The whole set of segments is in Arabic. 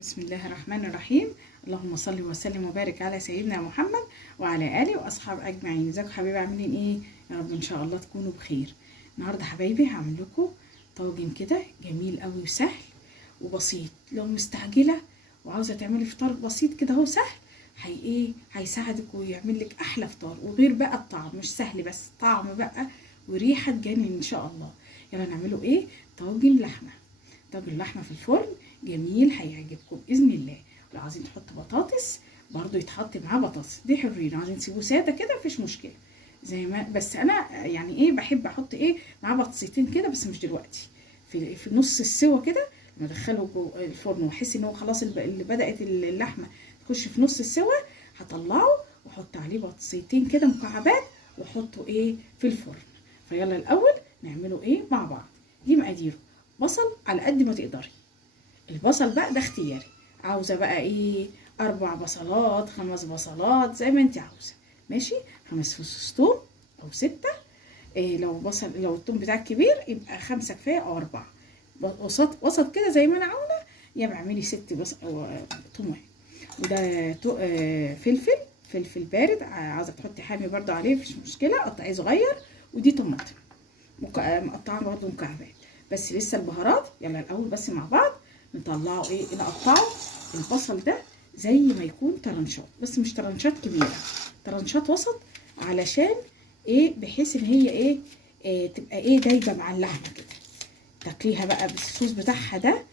بسم الله الرحمن الرحيم. اللهم صل وسلم وبارك على سيدنا محمد وعلى اله واصحابه اجمعين. ازيكم حبايبي، عاملين ايه؟ يا رب ان شاء الله تكونوا بخير. النهارده حبايبي هعمل لكم طاجن كده جميل قوي وسهل وبسيط. لو مستعجله وعاوزه تعملي فطار بسيط كده اهو سهل، هيساعدك ويعمل لك احلى فطار. وغير بقى الطعم، مش سهل بس طعم بقى وريحه تجنن ان شاء الله. يلا نعمله ايه؟ طاجن لحمه. طاجن لحمه في الفرن جميل هيعجبكم باذن الله. ولو عايزين تحطوا بطاطس برضو يتحط معاه بطاطس، دي حرين. عايزين تسيبوه ساده كده مفيش مشكله زي ما، بس انا يعني ايه بحب احط ايه معاه بطاطستين كده، بس مش دلوقتي، في نص السوا كده لما ادخله جوه الفرن واحس ان هو خلاص اللي بدات اللحمه تخش في نص السوا، هطلعه واحط عليه بطاطستين كده مكعبات واحطه ايه في الفرن. فيلا الاول نعمله ايه مع بعض. دي مقاديره: بصل على قد ما تقدري، البصل بقى ده اختياري، عاوزه بقى ايه 4 بصلات 5 بصلات زي ما انت عاوزه، ماشي. 5 فصوص توم او 6. إيه لو التوم بتاعك كبير يبقى 5 كفايه او 4. وسط كده زي ما انا عاوزه، يا اعملي 6 بس او توم. وده فلفل بارد، عاوزه تحطي حامي برده عليه مفيش مشكله، قطعيه صغير. ودي طماطم مقطعه برده مكعبات. بس لسه البهارات، يلا الاول بس مع بعض نطلعه ايه، نقطعه البصل ده زي ما يكون طرنشات، بس مش طرنشات كبيره، طرنشات وسط، علشان ايه بحيث ان هي تبقى دايبه مع اللحمه كده. تاكليها بقى بالصوص بتاعها ده،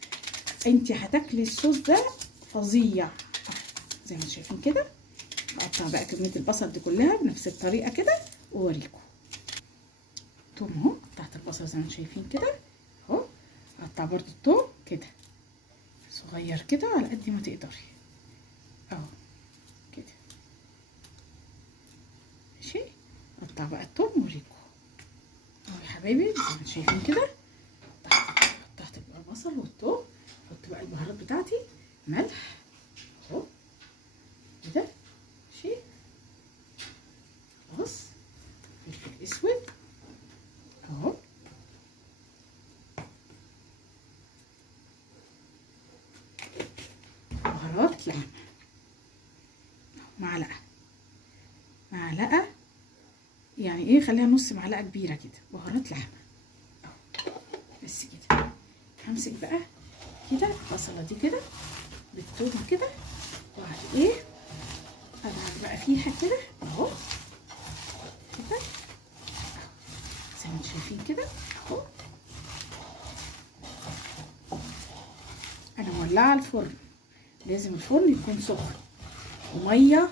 انت هتاكلي الصوص ده فظيع زي ما انتم شايفين كده. اقطع بقى كميه البصل دي كلها بنفس الطريقه كده واوريكم. توم اهو، قطعت البصل زي ما انتم شايفين كده اهو. اقطع برضو التوم كده صغير كده على قد ما تقدري اهو كده، ماشي. اقطع بقى التوم واوريكم اهو يا حبايبي زي ما انتم شايفين كده. قطعت بقى البصل والتوم. احط بقى البهارات بتاعتي: ملح اهو كده، ماشي. خلاص، فلفل اسود اهو، بهارات لحمه معلقه يعني ايه، خليها نص معلقه كبيره كده بهارات لحمه اهو، بس كده. همسك بقى كده البصله دي كده بالتوم كده، وبعد ادعك بقى فيها كده اهو كده زي ما انتم شايفين كده اهو. انا مولعه الفرن، لازم الفرن يكون سخن، وميه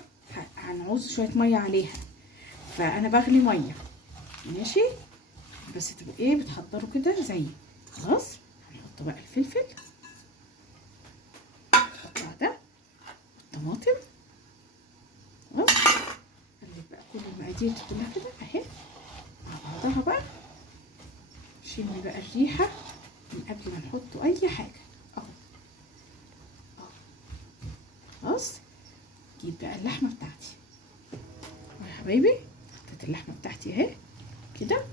هنعوز شويه ميه عليها، فانا بغلي ميه، ماشي. بس تبقى بتحضروا كده زي. خلاص، هنحط بقى الفلفل، القطع ده، الطماطم. خلاص، قلب بقى كل المقادير دي كلها كده اهي مع بعضها بقى. شمي بقى الريحه من قبل ما نحط اي حاجه اهو. خلاص، جيب بقى اللحمه بتاعتي يا حبايبي. حطيت اللحمه بتاعتي اهي كده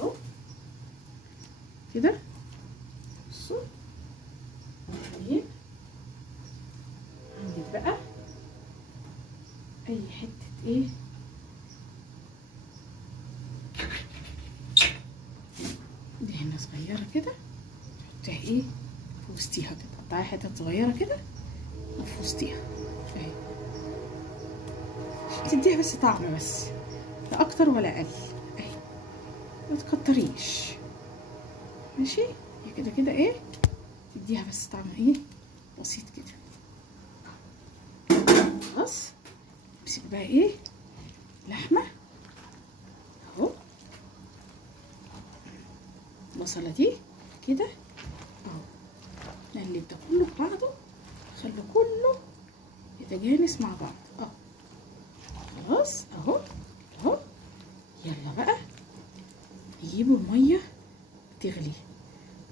اهو كده. بصوا، عندك بقى اي حته دهنه صغيره كده تحطيها في وسطيها كده، تقطعي حتت صغيره كده وفي وسطيها اهي، تديها بس طعم، بس لا اكتر ولا اقل اهي، ما تكتريش، ماشي. هي كده كده تديها بس طعم بسيط كده. خلاص، امسك بقى لحمه اهو، البصله دي كده اهو، نقلب ده كله في بعضه، خلي كله يتجانس مع بعض اهو. خلاص اهو اهو. يلا بقى نجيبوا الميه بتغلي،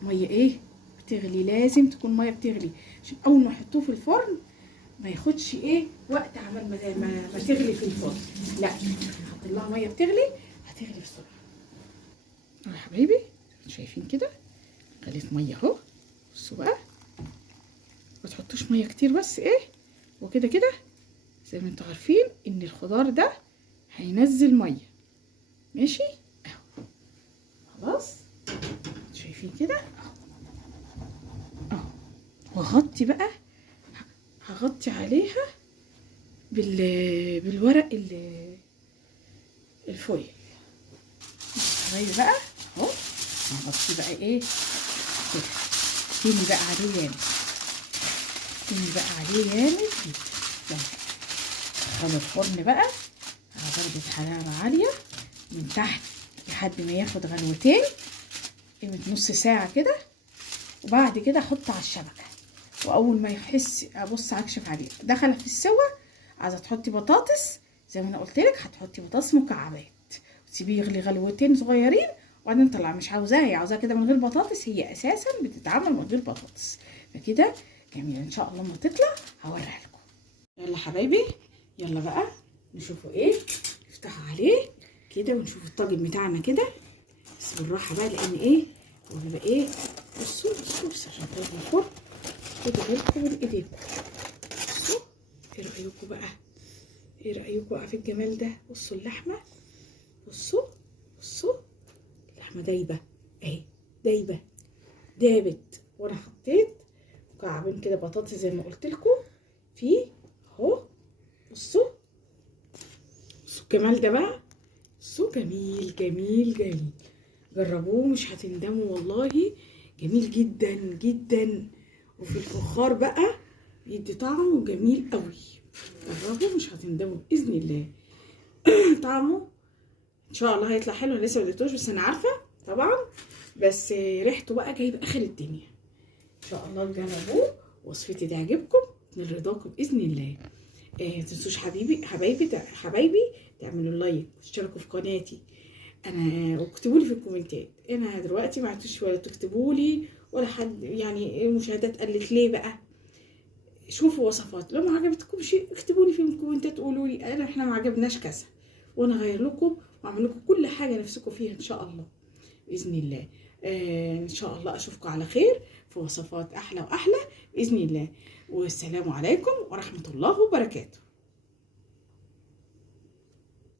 ميه بتغلي، لازم تكون ميه بتغلي عشان اول ما نحطوه في الفرن ما ياخدش وقت عمال ما تغلي في الفرن، لا نحط لها ميه بتغلي، هتغلي بسرعه. يا حبايبي شايفين كده غليت ميه اهو بصوا بقى، ما تحطوش ميه كتير، بس ايه وكده كده زي ما انتوا عارفين ان الخضار ده هينزل ميه. ماشي اهو، خلاص شايفين كده اهو. وهغطي بقى، هغطي عليها بالورق الفويل. حبايبي بقى اهو، هغطيه بقى ايه كده. تاني بقى عليه يامد، تاني بقى عليه يامد جدا. يلا هدخل الفرن بقى على درجة حرارة عالية من تحت لحد ما ياخد غلوتين، قيمة نص ساعة كده. وبعد كده احطه على الشبكة، واول ما يحس ابص اكشف عليه دخل في السوا. عايزه تحطي بطاطس زي ما انا قلت لك، هتحطي بطاطس مكعبات وتسيبيه يغلي غلوتين صغيرين، وبعدين طلع. مش عاوزاها، هي عاوزاها كده من غير بطاطس، هي اساسا بتتعمل من غير بطاطس. فكده جميل. ان شاء الله لما تطلع هوريها لكم. يلا حبايبي، يلا بقى نشوفوا ايه. نفتحوا عليه كده ونشوف الطاجن بتاعنا كده، بس بالراحه بقى لان ايه هو بيبقى ايه. بصوا بصوا عشان تاخدوا الفرن، خدوا بالكم من ايديكم. بصوا ايه رايكم بقى، ايه رايكم بقى في الجمال ده. بصوا اللحمه، بصوا بصوا اللحمه دايبه اهي، دايبه دابت. وانا حطيت مكعبين كده بطاطس زي ما قلت لكم فيه اهو. بصوا بصوا الجمال ده بقى، بصوا جميل جميل جميل. جربوه مش هتندموا والله، جميل جدا جدا. وفي الفخار بقى يدي طعمه جميل قوي. جربوا مش هتندموا باذن الله. طعمه ان شاء الله هيطلع حلو. انا لسه ما اديتوش بس انا عارفه طبعا، بس ريحته بقى جايبه اخر الدنيا. ان شاء الله تجربوه، وصفتي تعجبكم من رضاكم باذن الله. ما تنسوش حبايبي تعملوا لايك وتشتركوا في قناتي انا، واكتبوا لي في الكومنتات. انا دلوقتي ما عدتوش ولا تكتبوا لي ولا حد يعني المشاهدات قلت ليه بقى. شوفوا وصفات، لو ما عجبتكمش اكتبوا لي في الكومنتات، قولوا لي احنا ما عجبناش كذا، وانا اغير لكم واعمل لكم كل حاجه نفسكم فيها ان شاء الله باذن الله. ان شاء الله اشوفكم على خير في وصفات احلى واحلى باذن الله. والسلام عليكم ورحمه الله وبركاته.